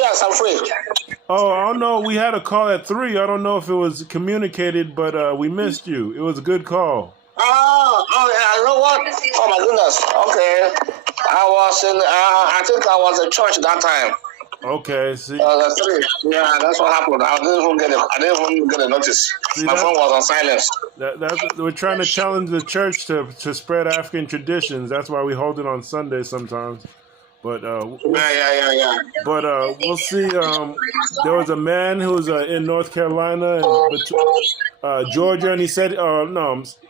yes, I'm free. Oh, I don't know. We had a call at 3. I don't know if it was communicated, but we missed you. It was a good call. Oh, yeah, you know what? Oh, my goodness. Okay. I think I was in church that time. Okay, see. Yeah, that's what happened. I didn't even get a notice. See, my phone was on silence. We're trying to challenge the church to spread African traditions. That's why we hold it on Sunday sometimes. But yeah. But we'll see. There was a man who was in North Carolina and Georgia, and he said,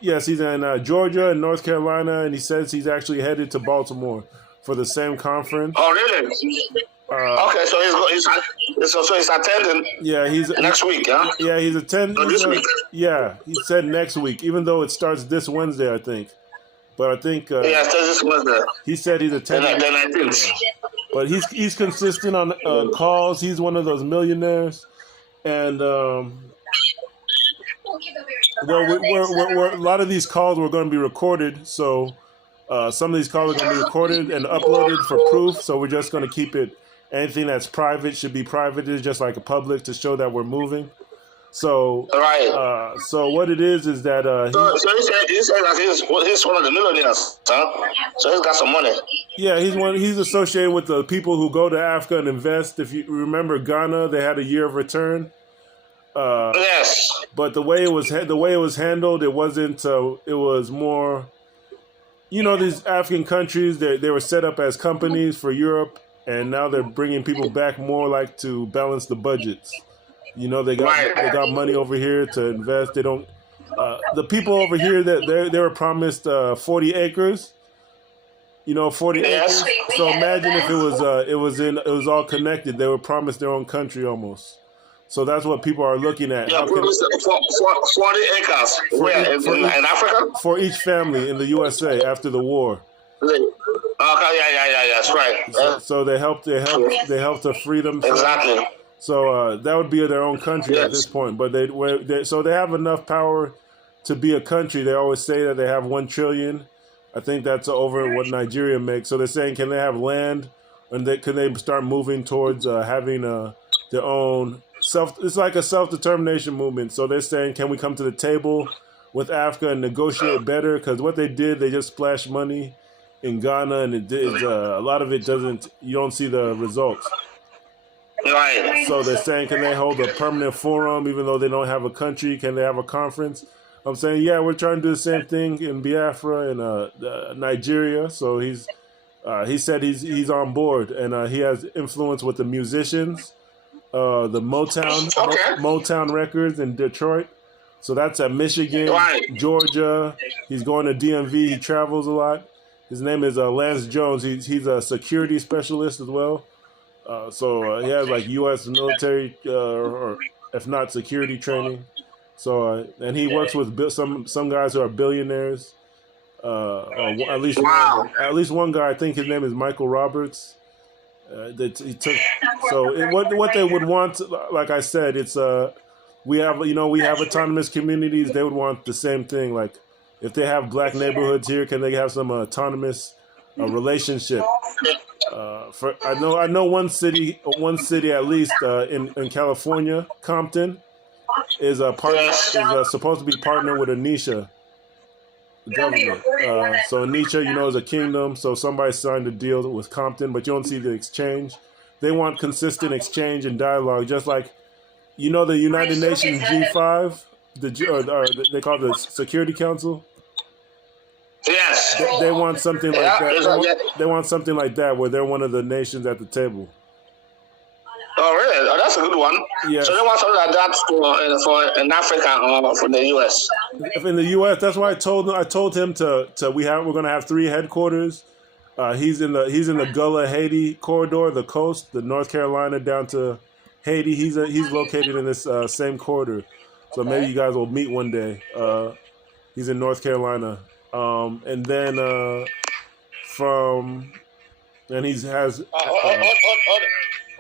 yes, he's in Georgia and North Carolina, and he says he's actually headed to Baltimore for the same conference. Oh, really? Okay, so he's attending. Yeah, he's next week. Yeah. Yeah, he's attending this week. Yeah, he said next week, even though it starts this Wednesday, I think. But I think it starts this Wednesday. He said he's attending. Then I think. But he's consistent on calls. He's one of those millionaires, and a lot of these calls were going to be recorded. So some of these calls are going to be recorded and uploaded for proof. So we're just going to keep it. Anything that's private should be private. It's just like a public to show that we're moving. So right. So what it is that so he said that he's one of the millionaires, huh? So he's got some money. Yeah, he's associated with the people who go to Africa and invest. If you remember Ghana, they had a year of return. Yes. But the way it was handled, it wasn't. It was more. These African countries, they were set up as companies for Europe, and now they're bringing people back more like to balance the budgets. They got money over here to invest. They don't. The people over here that they were promised 40 acres. 40 acres. So imagine if it was all connected. They were promised their own country almost. So that's what people are looking at. Yeah, 40 acres. Where in Africa? For each family in the USA after the war. Okay, yeah, that's right. So they helped to free them. Exactly. So that would be their own country at this point. But they have enough power to be a country. They always say that they have 1 trillion. I think that's over what Nigeria makes. So they're saying, can they have land, and can they start moving towards having their own It's like a self-determination movement. So they're saying, can we come to the table with Africa and negotiate better? Because what they did, they just splashed money in Ghana, and a lot of it doesn't. You don't see the results. Right. So they're saying, can they hold a permanent forum even though they don't have a country? Can they have a conference? I'm saying, yeah, we're trying to do the same thing in Biafra and Nigeria. So he said he's on board, and he has influence with the musicians, the Motown Records in Detroit. So that's at Michigan, Georgia. He's going to DMV. He travels a lot. His name is Lance Jones. He's a security specialist as well. So he has like U.S. military or if not security training. So and he works with some guys who are billionaires. Or at least one guy. I think his name is Michael Roberts. That he took. So what they would want, like I said, it's we have autonomous communities. They would want the same thing. Like if they have black neighborhoods here, can they have some autonomous relationship? I know one city at least in California, Compton, is supposed to be partnered with Anisha, the government. So Anisha, is a kingdom. So somebody signed a deal with Compton, but you don't see the exchange. They want consistent exchange and dialogue, just like the United Nations G5, they call it the Security Council. Yes. They want something like that. They want something like that where they're one of the nations at the table. Oh, really? Oh, that's a good one. Yeah. So they want something like that for in Africa or for the U.S. In the U.S., that's why I told him we're going to have 3 headquarters. He's in the Gullahaiti corridor, the coast, the North Carolina down to Haiti. He's located in this same corridor. So maybe you guys will meet one day. He's in North Carolina. And then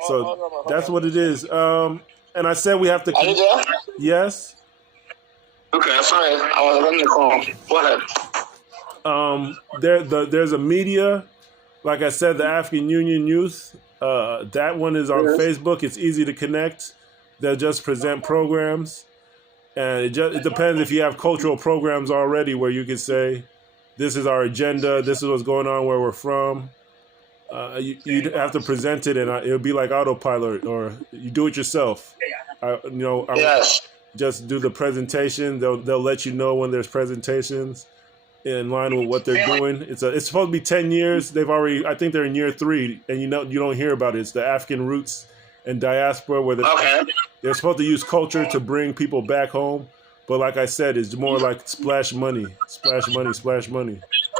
so that's what it is. And I said we have to. Are you there? Yes. Okay, sorry, I was on the call. Go ahead. There's a media, like I said, the African Union Youth. That one is on Facebook. It's easy to connect. They'll just present programs, and it depends if you have cultural programs already where you can say, "This is our agenda. This is what's going on where we're from." You'd have to present it, and it'll be like autopilot, or you do it yourself. Yes. Just do the presentation. They'll let you know when there's presentations in line with what they're doing. It's supposed to be 10 years. I think they're in year 3, and you don't hear about it. It's the African roots and diaspora, where they're supposed to use culture to bring people back home. But like I said, it's more like splash money.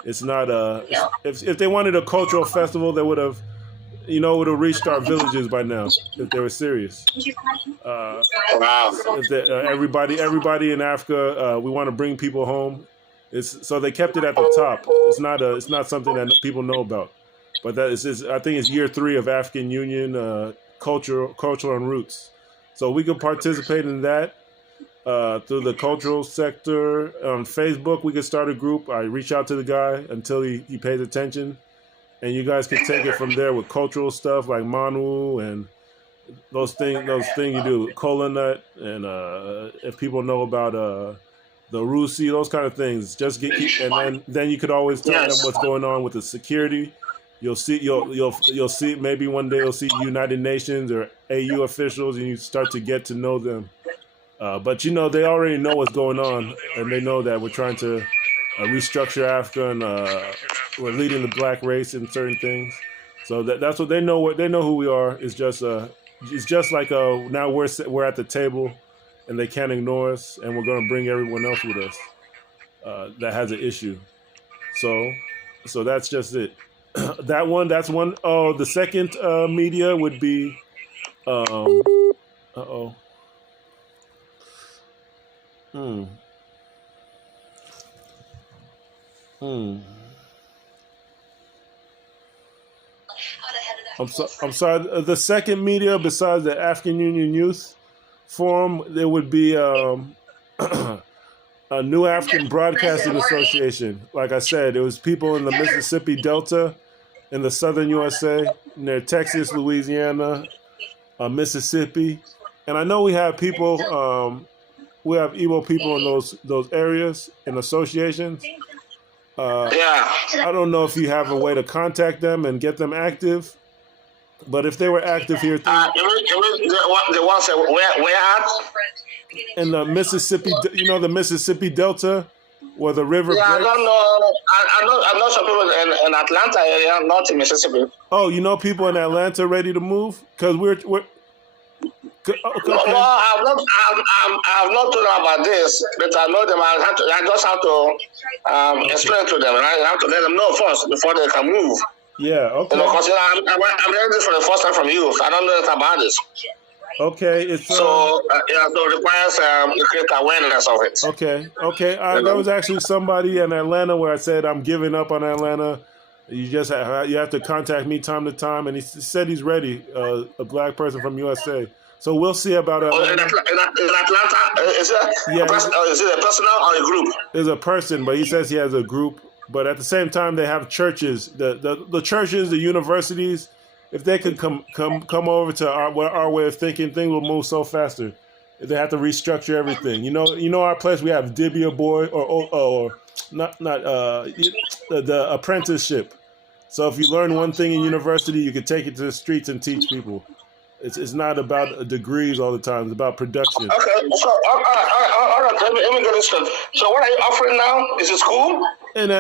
It's not if they wanted a cultural festival, they would have reached our villages by now if they were serious. Wow. Everybody in Africa, we want to bring people home. So they kept it at the top. It's not something that people know about. But I think it's year 3 of African Union culture and roots. So we could participate in that. Through the cultural sector. On Facebook, we could start a group. I reach out to the guy until he pays attention. And you guys can take it from there with cultural stuff like Manu and those things you do, Kola Nut, and if people know about the Rusi, those kind of things. And then you could always tell them what's going on with the security. You'll see maybe one day you'll see United Nations or AU officials, and you start to get to know them. But they already know what's going on, and they know that we're trying to restructure Africa, and we're leading the black race in certain things. So that's what they know. They know who we are. It's just like now we're at the table, and they can't ignore us, and we're going to bring everyone else with us that has an issue. So that's just it. That's one. Oh, the second media would be. I'm sorry. The second media, besides the African Union Youth Forum, there would be a New African Broadcasting Association. Like I said, it was people in the Mississippi Delta, in the southern USA, near Texas, Louisiana, Mississippi, and I know we have people. We have Igbo people in those areas and associations. I don't know if you have a way to contact them and get them active, but if they were active here, the ones where at? In the Mississippi, the Mississippi Delta, where the river. Yeah, breaks. I don't know. I know some people in Atlanta area, not in Mississippi. Oh, you know people in Atlanta ready to move? Because we're. Okay. No, I've not told them about this, but I know them. I just have to explain to them. Right? I have to let them know first before they can move. Yeah. Okay. Because I'm hearing this for the first time from you. So I don't know anything about this. Okay. It's so it requires great awareness of it. Okay. There was actually somebody in Atlanta where I said I'm giving up on Atlanta. You have to contact me time to time, and he said he's ready. A black person from USA. So we'll see about it. In Atlanta, is it a person or a group? There's a person, but he says he has a group. But at the same time, they have churches. The churches, the universities. If they could come over to our way of thinking, things will move so faster. They have to restructure everything. Our place. We have Dibia Boy or not the apprenticeship. So if you learn one thing in university, you can take it to the streets and teach people. It's not about degrees all the time. It's about production. Okay, so all right, let me get this straight. So what are you offering now? Is it school? In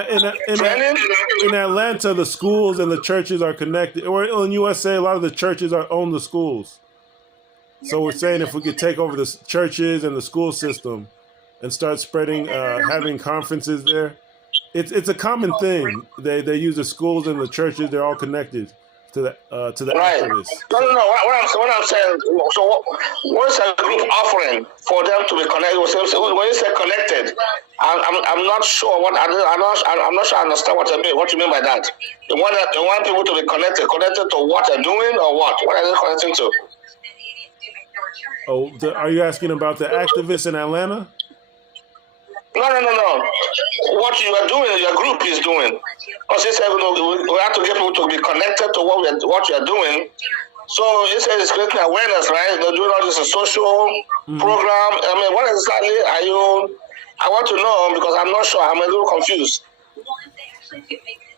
Atlanta, the schools and the churches are connected. Or in USA, a lot of the churches own the schools. So we're saying if we could take over the churches and the school system and start spreading, having conferences there, it's a common thing. They use the schools and the churches. They're all connected to the right. activists. No. What I'm saying. So what is a group offering for them to be connected? When you say connected, I'm not sure what I'm not sure I understand what you mean by that. They want people to be connected to what they're doing or what? What are they connecting to? Oh, are you asking about the activists in Atlanta? No. What you are doing, your group is doing. Because he said, we have to get people to be connected to what you're doing. So he said it's creating awareness, right? They're doing all this social program. I mean, what exactly are you? I want to know because I'm not sure. I'm a little confused.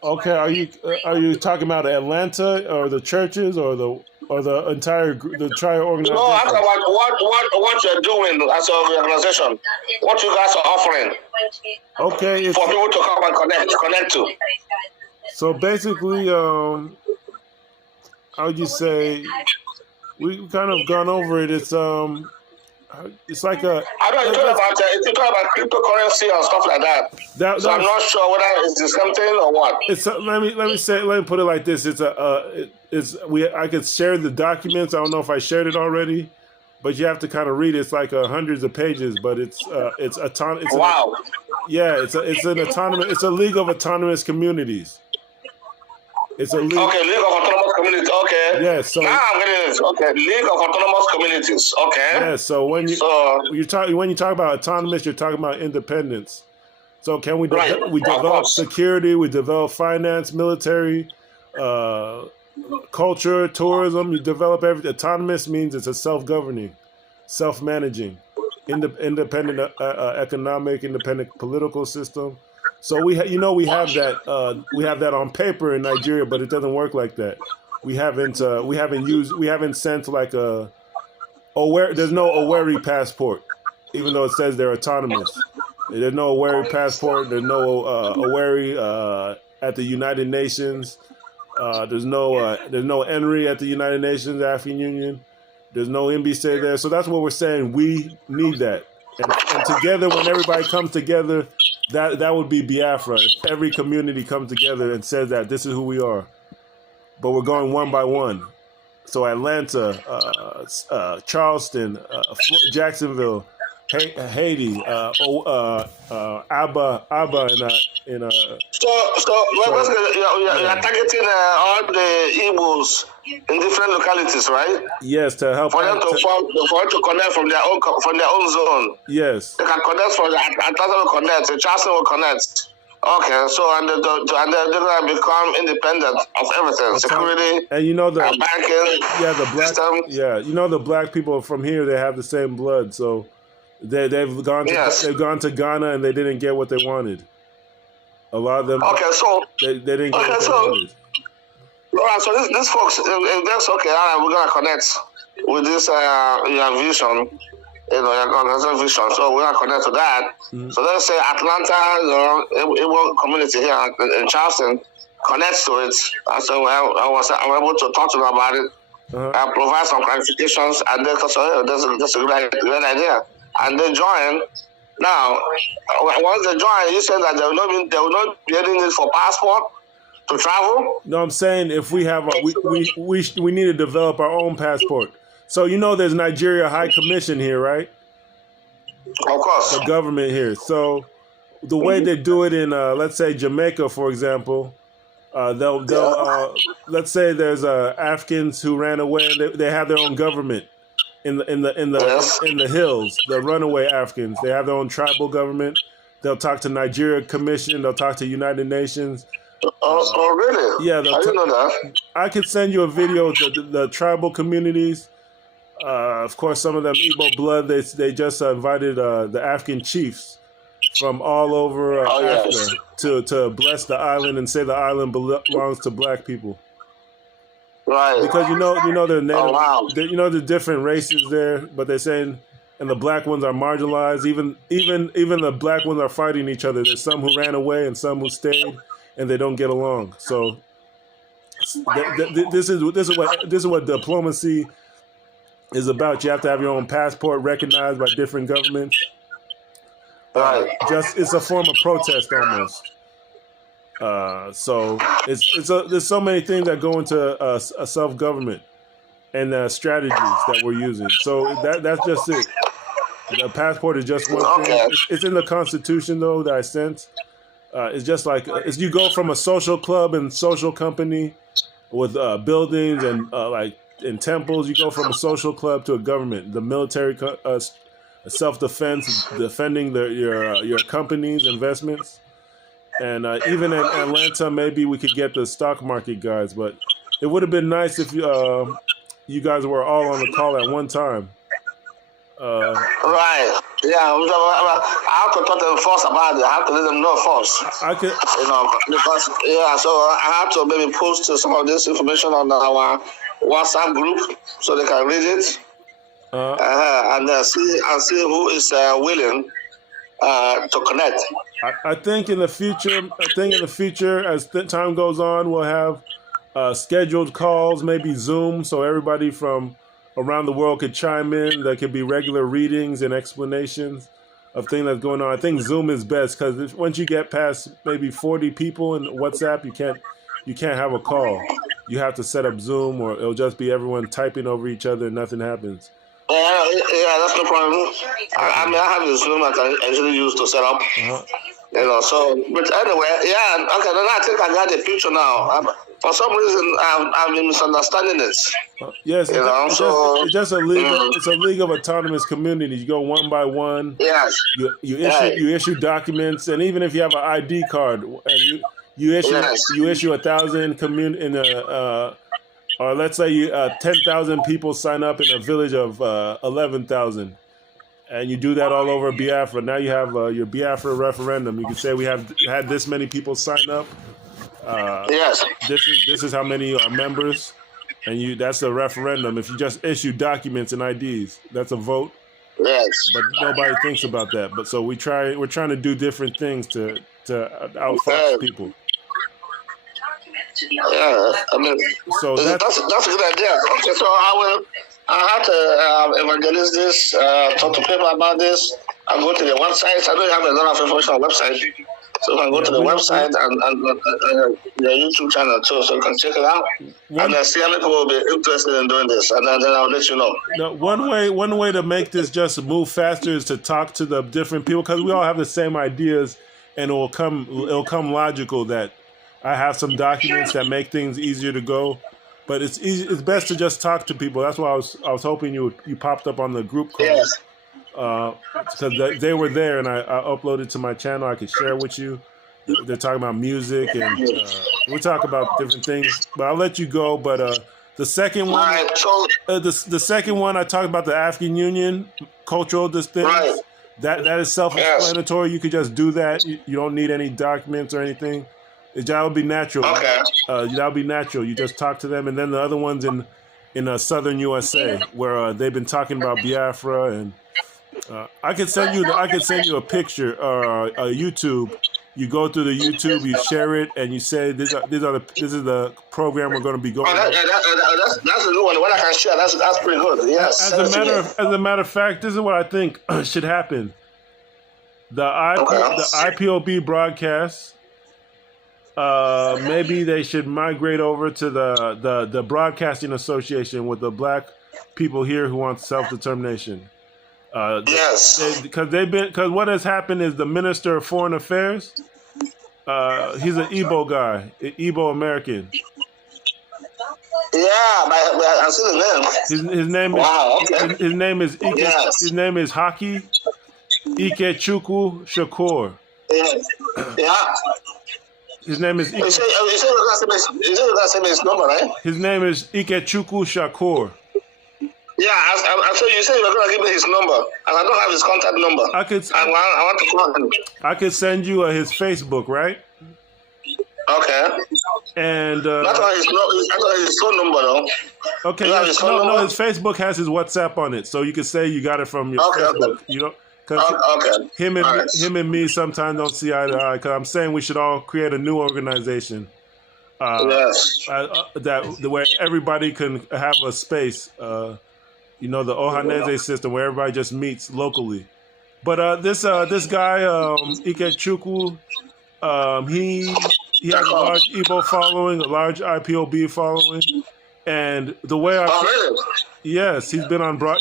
Okay, are you talking about Atlanta or the churches or the entire organization? No, I'm talking about what you're doing as an organization. What you guys are offering. Okay, for people to come and connect to. So basically, how would you say? We kind of gone over it. It's like a. I know you're talking about cryptocurrency and stuff like that. So I'm not sure whether it's the same thing or what. It's let me put it like this. I could share the documents. I don't know if I shared it already, but you have to kind of read it. It's like hundreds of pages, but it's autonomous. Wow. It's an autonomous. It's a league of autonomous communities. It's a league. Okay, League of Autonomous Communities. Okay. Yeah. So now I'm getting it. Okay, League of Autonomous Communities. Okay. Yeah. So when you talk about autonomous, you're talking about independence. So can we develop security? We develop finance, military, culture, tourism. You develop everything. Autonomous means it's a self-governing, self-managing, independent economic, independent political system. So we have that on paper in Nigeria, but it doesn't work like that. We haven't sent like there's no Oweri passport, even though it says they're autonomous. There's no Oweri passport. There's no Oweri at the United Nations. There's no ENRI at the United Nations, African Union. There's no NBC there. So that's what we're saying. We need that. And together, when everybody comes together, that would be Biafra. If every community comes together and says that this is who we are. But we're going one by one. So Atlanta, Charleston, Jacksonville, Haiti, Abba in So you're targeting all the Igbos in different localities, right? Yes, to help for them to connect from their own zone. Yes, they can connect from Atlanta will connect, Charleston will connect. Okay, so and they're gonna become independent of everything, security, and banking, the black system. The black people from here, they have the same blood, so they've gone to Ghana and they didn't get what they wanted. A lot of them. Okay, so they didn't get what they wanted. All right, so these folks, if that's okay, all right, we're gonna connect with this your vision, your vision. So we're gonna connect to that. Mm-hmm. So let's say Atlanta, Igbo community here in Charleston connects to it. So I'm able to talk to them about it, and provide some clarifications, and then that's a good idea. And they join. Now, once they join, you said that they will not be getting it for passport to travel. No, I'm saying if we have we need to develop our own passport. So there's Nigeria High Commission here, right? Of course. The government here. So the way they do it in let's say Jamaica, for example, they'll let's say there's Africans who ran away and they have their own government. In the hills, the runaway Africans, they have their own tribal government. They'll talk to Nigeria Commission. They'll talk to United Nations. Oh, really? Yeah, I didn't know that. I could send you a video of the tribal communities. Of course, some of them Igbo blood. They just invited the African chiefs from all over Africa to bless the island and say the island belongs to black people. Right. Because they're native, the different races there, but they're saying, and the black ones are marginalized. Even the black ones are fighting each other. There's some who ran away and some who stayed, and they don't get along. So this is what diplomacy is about. You have to have your own passport recognized by different governments. Right. It's a form of protest almost. So there's so many things that go into a self-government and strategies that we're using. So that's just it. The passport is just one thing. It's in the Constitution though that I sent. It's just like you go from a social club and social company with buildings and like in temples. You go from a social club to a government, the military, self-defense, defending your companies, investments. And even in Atlanta, maybe we could get the stock market guys. But it would have been nice if you guys were all on the call at one time. Right. Yeah. I have to talk to them first about it. I have to let them know first. I could, because so I have to maybe post some of this information on our WhatsApp group so they can read it, and see who is willing to connect. I think in the future, as time goes on, we'll have scheduled calls, maybe Zoom, so everybody from around the world could chime in. There could be regular readings and explanations of things that's going on. I think Zoom is best because once you get past maybe 40 people in WhatsApp, you can't have a call. You have to set up Zoom, or it'll just be everyone typing over each other and nothing happens. Yeah, that's no problem. I mean, I have the Zoom I can actually use to set up. So, but anyway, yeah, okay, then I think I got the picture now. For some reason, I've been misunderstanding it. Yes, it's just a league. It's a league of autonomous communities. You go one by one. Yes. You issue documents, and even if you have an ID card, and you issue 1,000 or let's say 10,000 people sign up in a village of 11,000. And you do that all over Biafra. Now you have your Biafra referendum. You can say we have had this many people sign up. Yes. This is how many are members, and that's a referendum. If you just issue documents and IDs, that's a vote. Yes. But nobody thinks about that. But so we're trying to do different things to outfox people. Yeah, I mean, so that's a good idea. Okay, so I have to evangelize this, talk to people about this. I'll go to the website. I don't have a lot of information on the website. So I can go to the website and the YouTube channel too, so you can check it out. And see how many people will be interested in doing this, and then I'll let you know. Now, one way to make this just move faster is to talk to the different people, because we all have the same ideas, and it'll come logical that I have some documents that make things easier to go. But it's best to just talk to people. That's why I was hoping you popped up on the group call. Yes. Because they were there, and I uploaded to my channel. I could share with you. They're talking about music, and we talk about different things. But I'll let you go. But the second one, right, so, the second one, I talked about the African Union cultural things. Right. That is self-explanatory. Yes. You could just do that. You don't need any documents or anything. That would be natural. Okay. That would be natural. You just talk to them, and then the other ones in southern USA, where they've been talking about Biafra, and I could send you a picture or a YouTube. You go through the YouTube, you share it, and you say this is the program we're going to be going. That's a good one. What I can share, that's pretty good. Yes. As a matter of fact, this is what I think should happen. The IPOB broadcasts. Maybe they should migrate over to the Broadcasting Association with the black people here who want self-determination. Yes. Because what has happened is the Minister of Foreign Affairs, he's an Igbo guy, an Igbo American. Yeah, I see the name. His name is wow. Okay. His name is Ike, yes. His name is Haki Ikechukwu Shakur. Yeah. His name is. You say you got his number, right? His name is Ikechukwu Shakur. Yeah, I told you. You said you were going to give me his number, and I don't have his contact number. I want to call him. I could send you his Facebook, right? Okay. And not on his phone number, though. Okay. No, his Facebook has his WhatsApp on it, so you could say you got it from your Facebook. Okay. You know. Him and me sometimes don't see eye to eye. Because I'm saying we should all create a new organization. Yes. Where everybody can have a space. The Ohanaeze system where everybody just meets locally. But this guy Ikechukwu, he has a large Igbo following, a large IPOB following, and the way yes, he's been on broad.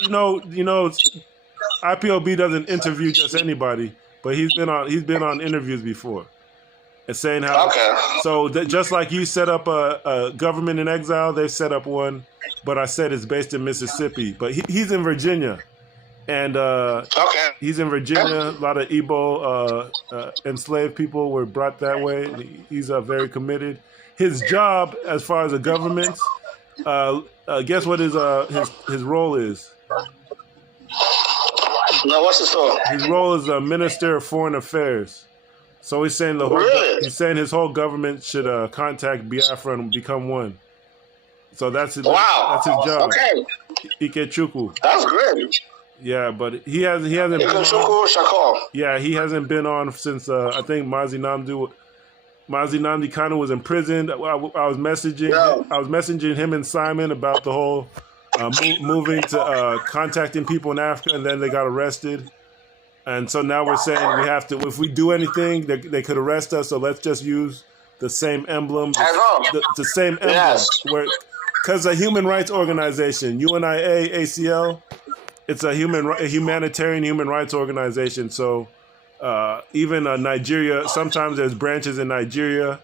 IPOB doesn't interview just anybody, but he's been on interviews before, and saying how. Okay. So just like you set up a government in exile, they've set up one, but I said it's based in Mississippi, but he's in Virginia, and Okay. he's in Virginia. A lot of Igbo enslaved people were brought that way. And he's very committed. His job, as far as the government, guess what his role is? No, what's his role? His role is Minister of Foreign Affairs. So he's saying he's saying his whole government should contact Biafra and become one. So that's his job. Okay. Ikechukwu. That's great. Yeah, but he hasn't been on. Yeah, he hasn't been on since I think Mazi Nnamdi Kanu was imprisoned. I was messaging him and Simon about the whole moving to contacting people in Africa, and then they got arrested. And so now we're saying we have to, if we do anything, they could arrest us. So let's just use the same emblem, the same emblem. Yes. Because a human rights organization, UNIAACL, it's a humanitarian human rights organization. So even Nigeria, sometimes there's branches in Nigeria,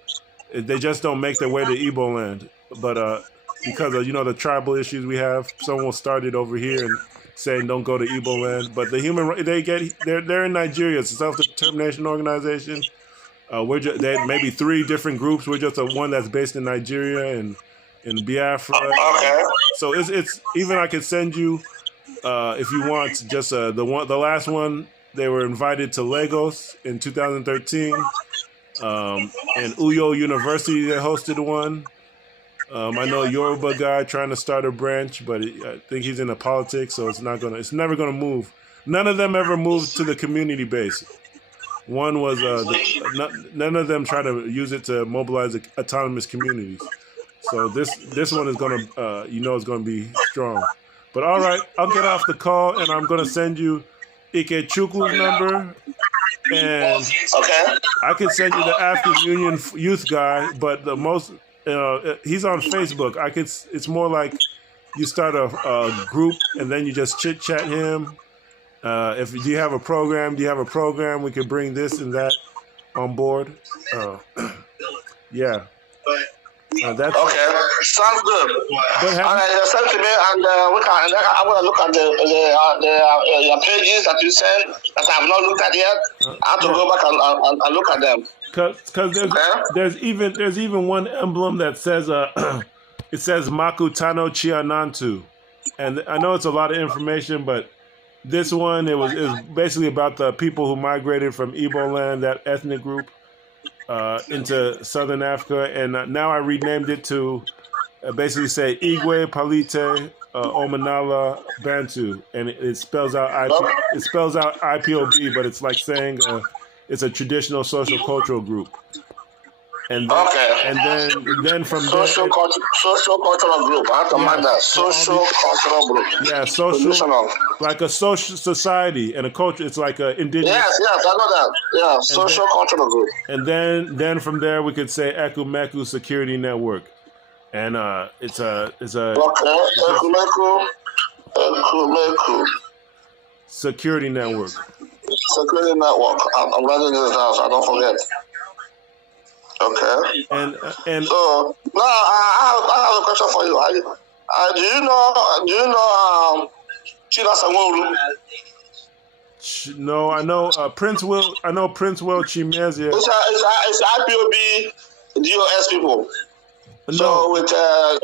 they just don't make their way to Igbo land. But because of the tribal issues we have, someone will start it over here and saying don't go to Igbo land. But the they're in Nigeria. It's a self-determination organization. They maybe 3 different groups. We're just one that's based in Nigeria and in Biafra. Okay. So it's even I could send you if you want just the last one. They were invited to Lagos in 2013, and Uyo University they hosted one. I know a Yoruba guy trying to start a branch, but I think he's into politics, so it's never gonna move. None of them ever moved to the community base. One was none of them try to use it to mobilize autonomous communities. So this one is gonna it's gonna be strong. But all right, I'll get off the call and I'm gonna send you Ikechukwu's number, and I can send you the African Union youth guy. But the most he's on Facebook. It's more like you start a group and then you just chit chat him. If you have a program, we could bring this and that on board. Yeah. That's okay. Sounds good. Send to me, and I'm gonna look at the pages that you sent that I have not looked at yet. I have to go back and look at them. Because there's even one emblem that says it says Makutano Chianantu, and I know it's a lot of information, but this one is basically about the people who migrated from Igbo land, that ethnic group, into Southern Africa, and now I renamed it to basically say Igwe, Palite, Omanala, Bantu, and it spells out IPOB, but it's like saying it's a traditional social cultural group. And then from social cultural group. I have to mind that. Social cultural group. Yeah, social, like a social society and a culture. It's like a indigenous. Yes, I know that. Yeah, social cultural group. And then from there we could say EKUMEKU Security Network, and it's a EKUMEKU Security Network. Security Network. I'm writing this down so I don't forget. Okay. And so now I have a question for you. Do you know Chida Sanwo-Olu? No, I know Prince Will. I know Prince Will Chimezia. It's IPOB DOS people. No. So with Chida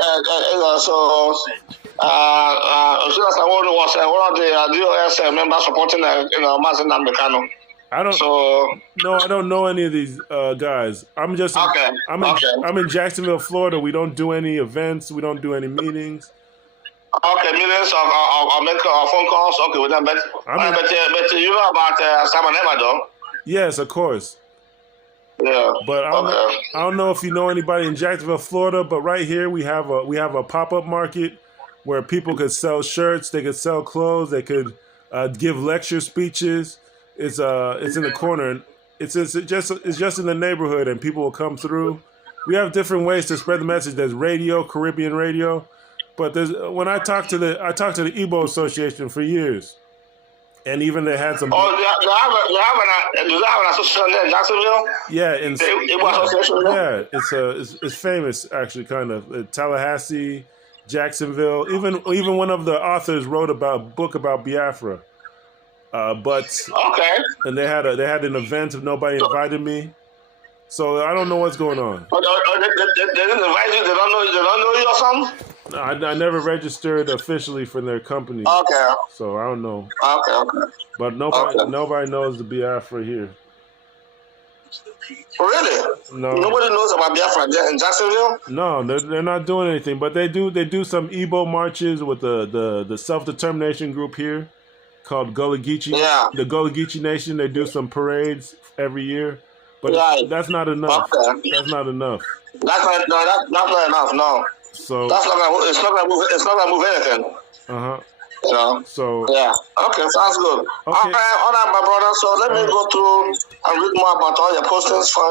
Sanwo-Olu was one of the DOS members supporting Mazi Nnamdi Kanu. I don't know any of these guys. I'm just I'm in Jacksonville, Florida. We don't do any events. We don't do any meetings. Okay, meetings or make phone calls. Okay, with them. But you know about Simon Emma, though. Yes, of course. Yeah. But I don't know if you know anybody in Jacksonville, Florida. But right here we have a pop-up market where people could sell shirts. They could sell clothes. They could give lecture speeches. It's in the corner. It's just in the neighborhood, and people will come through. We have different ways to spread the message. There's radio, Caribbean radio, but when I talked to the Igbo Association for years, and even they had some. Oh, do they have an association there in Jacksonville? Yeah, Igbo Association. Yeah, it's famous actually, kind of Tallahassee, Jacksonville. Even one of the authors wrote a book about Biafra. And they had an event and nobody invited me. So I don't know what's going on. They didn't invite you. They don't know you or something. I never registered officially for their company. Okay. So I don't know. Okay. But nobody knows the Biafra here. Really? No. Nobody knows about Biafra in Jacksonville? No, they're not doing anything. But they do some Igbo marches with the self-determination group here called Gullahaiti. Yeah. The Gullahaiti Nation. They do some parades every year. But that's not enough. Okay. That's not enough. That's not enough. No. So it's not gonna move anything. You know. So yeah. Okay, sounds good. Okay. All right, my brother. So let me go through and read more about all your postings for